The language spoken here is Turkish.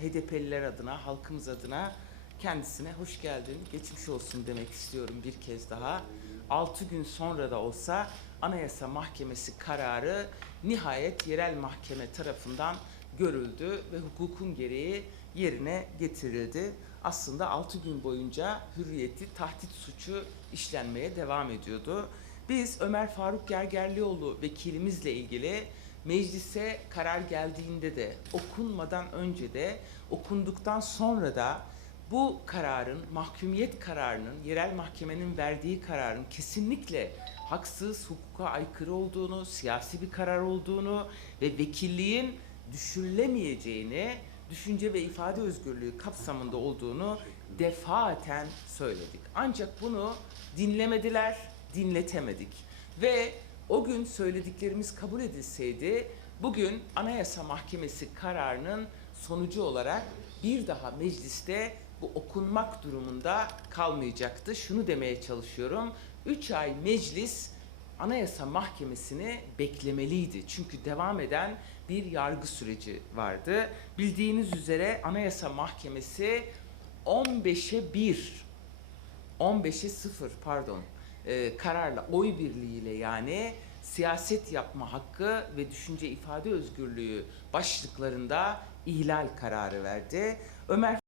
HDP'liler adına, halkımız adına kendisine hoş geldin, geçmiş olsun demek istiyorum bir kez daha. 6 gün sonra da olsa Anayasa Mahkemesi kararı nihayet yerel mahkeme tarafından görüldü ve hukukun gereği yerine getirildi. Aslında 6 gün boyunca hürriyeti tahdit suçu işlenmeye devam ediyordu. Biz Ömer Faruk Gergerlioğlu vekilimizle ilgili meclise karar geldiğinde de okunmadan önce de okunduktan sonra da bu kararın, mahkumiyet kararının, yerel mahkemenin verdiği kararın kesinlikle haksız, hukuka aykırı olduğunu, siyasi bir karar olduğunu ve vekilliğin düşürülemeyeceğini, düşünce ve ifade özgürlüğü kapsamında olduğunu defaten söyledik. Ancak bunu dinlemediler, dinletemedik. Ve o gün söylediklerimiz kabul edilseydi bugün Anayasa Mahkemesi kararının sonucu olarak bir daha mecliste bu okunmak durumunda kalmayacaktı. Şunu demeye çalışıyorum. 3 ay meclis Anayasa Mahkemesi'ni beklemeliydi. Çünkü devam eden bir yargı süreci vardı. Bildiğiniz üzere Anayasa Mahkemesi 15'e 1 15'e 0 pardon e, kararla oy birliğiyle yani siyaset yapma hakkı ve düşünce ifade özgürlüğü başlıklarında ihlal kararı verdi. Ömer